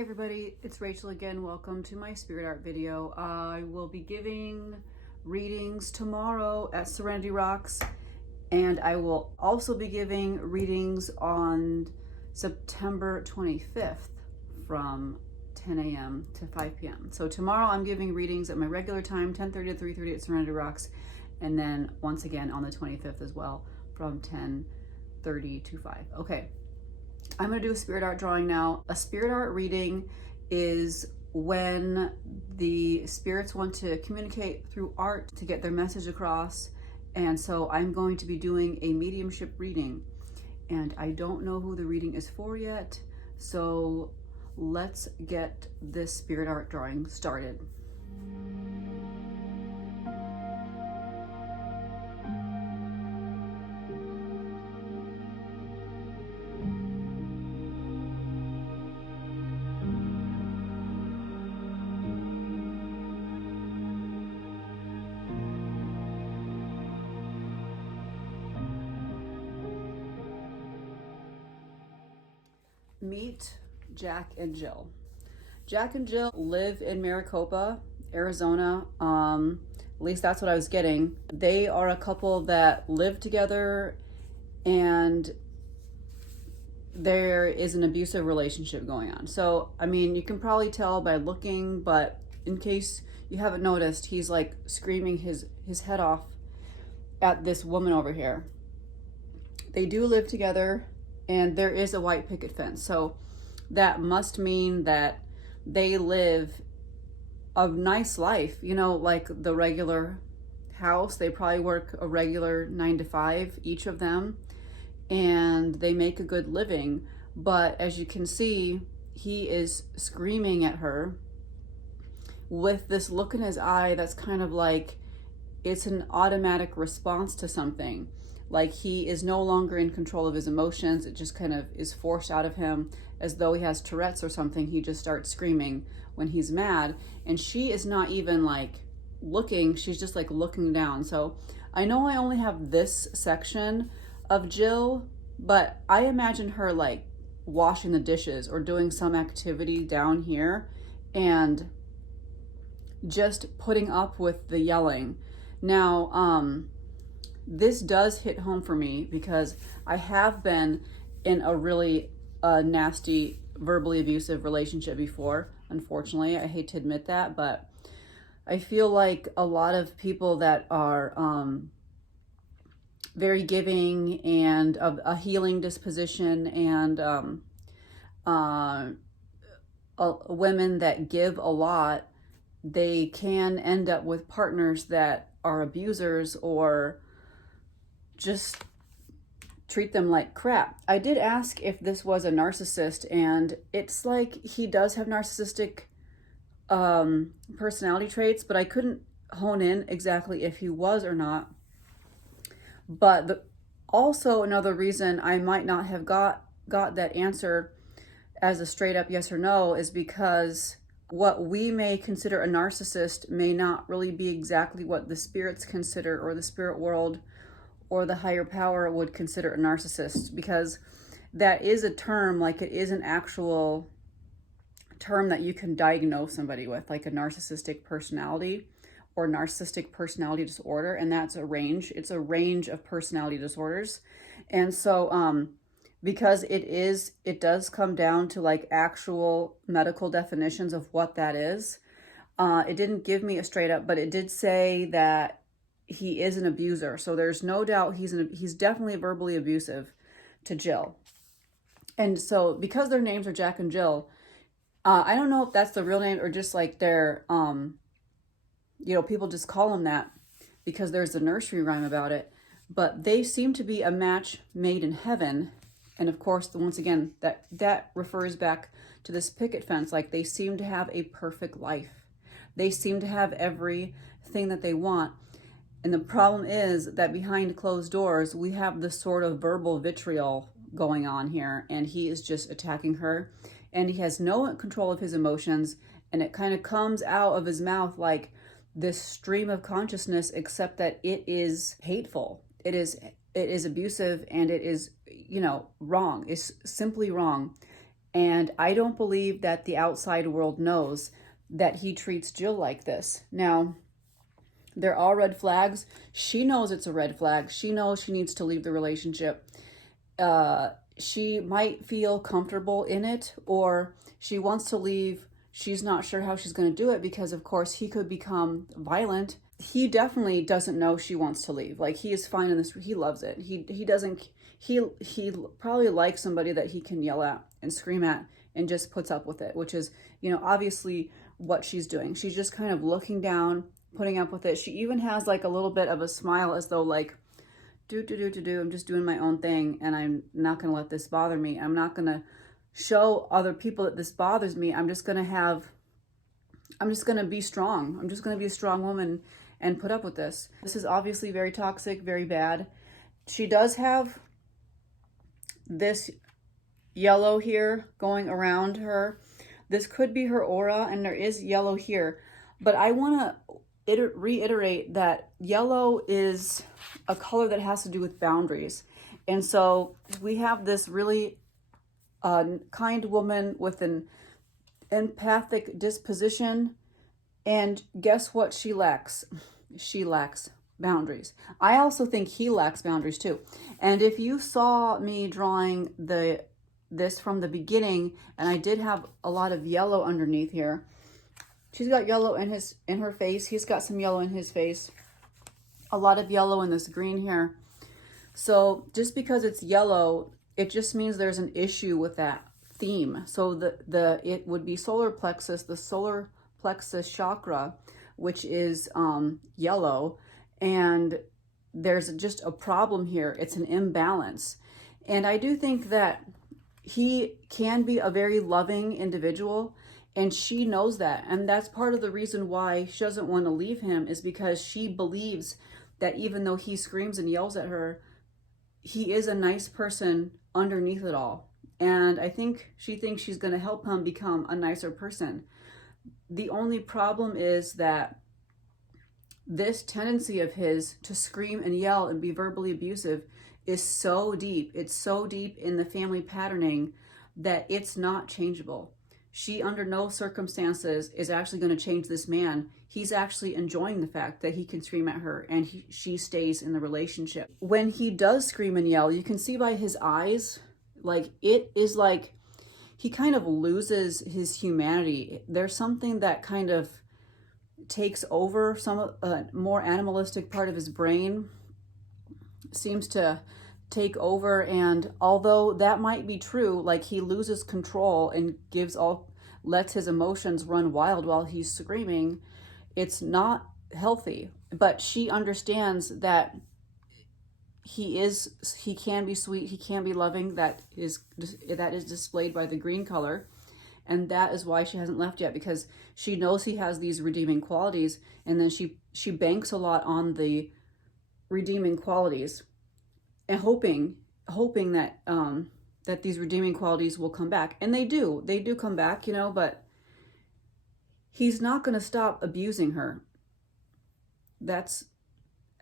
Hey everybody, it's Rachel again. Welcome to my spirit art video. I will be giving readings tomorrow at Serenity Rocks, and I will also be giving readings on September 25th from 10 a.m. to 5 p.m. So tomorrow I'm giving readings at my regular time, 10:30 to 3:30 at Serenity Rocks, and then once again on the 25th as well from 10:30 to 5. Okay. I'm going to do a spirit art drawing now. A spirit art reading is when the spirits want to communicate through art to get their message across. And so I'm going to be doing a mediumship reading. And I don't know who the reading is for yet. So let's get this spirit art drawing started. Meet Jack and Jill. Jack and Jill live in Maricopa, Arizona. At least that's what I was getting. They are a couple that live together, and there is an abusive relationship going on. So, I mean, you can probably tell by looking, but in case you haven't noticed, he's like screaming his head off at this woman over here. They do live together, and there is a white picket fence. So that must mean that they live a nice life, you know, like the regular house. They probably work a regular 9 to 5, each of them, and they make a good living. But as you can see, he is screaming at her with this look in his eye that's kind of like it's an automatic response to something. Like he is no longer in control of his emotions. It just kind of is forced out of him, as though he has Tourette's or something. He just starts screaming when he's mad. And she is not even like looking, she's just like looking down. So I know I only have this section of Jill, but I imagine her like washing the dishes or doing some activity down here and just putting up with the yelling. Now, this does hit home for me because I have been in a really nasty, verbally abusive relationship before. Unfortunately, I hate to admit that, but I feel like a lot of people that are very giving and of a healing disposition, and women that give a lot, they can end up with partners that are abusers or just treat them like crap. I did ask if this was a narcissist, and it's like he does have narcissistic personality traits, but I couldn't hone in exactly if he was or not. But also another reason I might not have got that answer as a straight up yes or no is because what we may consider a narcissist may not really be exactly what the spirits consider, or the spirit world or the higher power would consider a narcissist, because that is a term, like it is an actual term that you can diagnose somebody with, like a narcissistic personality or narcissistic personality disorder. And that's a range. It's a range of personality disorders. And so, because it does come down to like actual medical definitions of what that is. It didn't give me a straight up, but it did say that he is an abuser. So there's no doubt he's definitely verbally abusive to Jill. And so because their names are Jack and Jill, I don't know if that's the real name or just like their, people just call them that because there's a nursery rhyme about it. But they seem to be a match made in heaven. And of course, once again, that refers back to this picket fence. Like they seem to have a perfect life. They seem to have everything that they want. And the problem is that behind closed doors, we have this sort of verbal vitriol going on here, and he is just attacking her, and he has no control of his emotions, and it kind of comes out of his mouth like this stream of consciousness, except that it is hateful. It is abusive, and it is, wrong. It's simply wrong. And I don't believe that the outside world knows that he treats Jill like this. Now, there are red flags. She knows it's a red flag. She knows she needs to leave the relationship. She might feel comfortable in it, or she wants to leave. She's not sure how she's going to do it because, of course, he could become violent. He definitely doesn't know she wants to leave. Like, he is fine in this. He loves it. He doesn't. He probably likes somebody that he can yell at and scream at and just puts up with it, which is, obviously what she's doing. She's just kind of looking down, putting up with it. She even has like a little bit of a smile as though like, I'm just doing my own thing and I'm not going to let this bother me. I'm not going to show other people that this bothers me. I'm just going to be strong. I'm just going to be a strong woman and put up with this. This is obviously very toxic, very bad. She does have this yellow here going around her. This could be her aura, and there is yellow here. But I want to reiterate that yellow is a color that has to do with boundaries. And so we have this really kind woman with an empathic disposition. And guess what she lacks? She lacks boundaries. I also think he lacks boundaries too. And if you saw me drawing this from the beginning, and I did have a lot of yellow underneath here. She's got yellow in her face. He's got some yellow in his face. A lot of yellow in this green here. So just because it's yellow, it just means there's an issue with that theme. So it would be solar plexus, the solar plexus chakra, which is yellow, and there's just a problem here. It's an imbalance. And I do think that he can be a very loving individual, and she knows that. And that's part of the reason why she doesn't want to leave him, is because she believes that even though he screams and yells at her, he is a nice person underneath it all. And I think she thinks she's going to help him become a nicer person. The only problem is that this tendency of his to scream and yell and be verbally abusive is so deep. It's so deep in the family patterning that it's not changeable. She, under no circumstances, is actually going to change this man. He's actually enjoying the fact that he can scream at her, and she stays in the relationship. When he does scream and yell, you can see by his eyes, like, it is like he kind of loses his humanity. There's something that kind of takes over. Some more animalistic part of his brain seems to take over, and although that might be true, like, he loses control and lets his emotions run wild while he's screaming, it's not healthy. But she understands that he can be sweet, he can be loving. That is displayed by the green color, and that is why she hasn't left yet, because she knows he has these redeeming qualities, and then she banks a lot on the redeeming qualities, and hoping that that these redeeming qualities will come back. And they do come back, but he's not going to stop abusing her. That's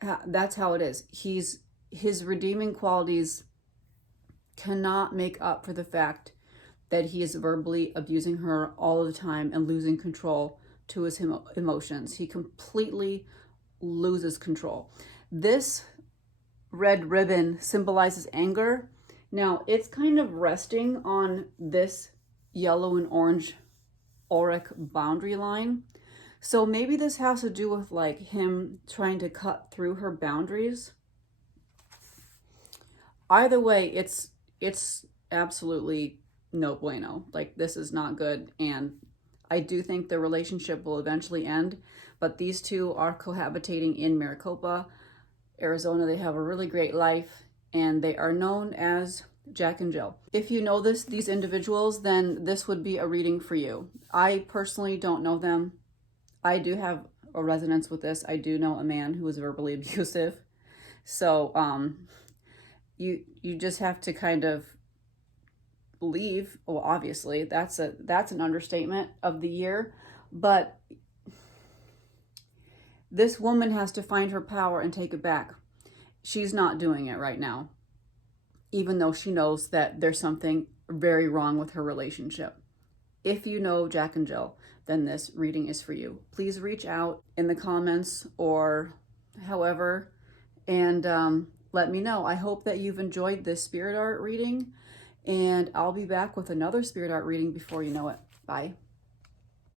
how it is. His redeeming qualities cannot make up for the fact that he is verbally abusing her all the time and losing control to his emotions. He completely loses control. This red ribbon symbolizes anger. Now, it's kind of resting on this yellow and orange auric boundary line. So maybe this has to do with like him trying to cut through her boundaries. Either way, it's absolutely no bueno. Like, this is not good, and I do think the relationship will eventually end. But these two are cohabitating in Maricopa, Arizona. They have a really great life, and they are known as Jack and Jill. If you know these individuals, then this would be a reading for you. I personally don't know them. I do have a resonance with this. I do know a man who is verbally abusive. So you just have to kind of believe. Well, obviously that's an understatement of the year, but this woman has to find her power and take it back. She's not doing it right now, even though she knows that there's something very wrong with her relationship. If you know Jack and Jill, then this reading is for you. Please reach out in the comments or however, and let me know. I hope that you've enjoyed this spirit art reading, and I'll be back with another spirit art reading before you know it. Bye.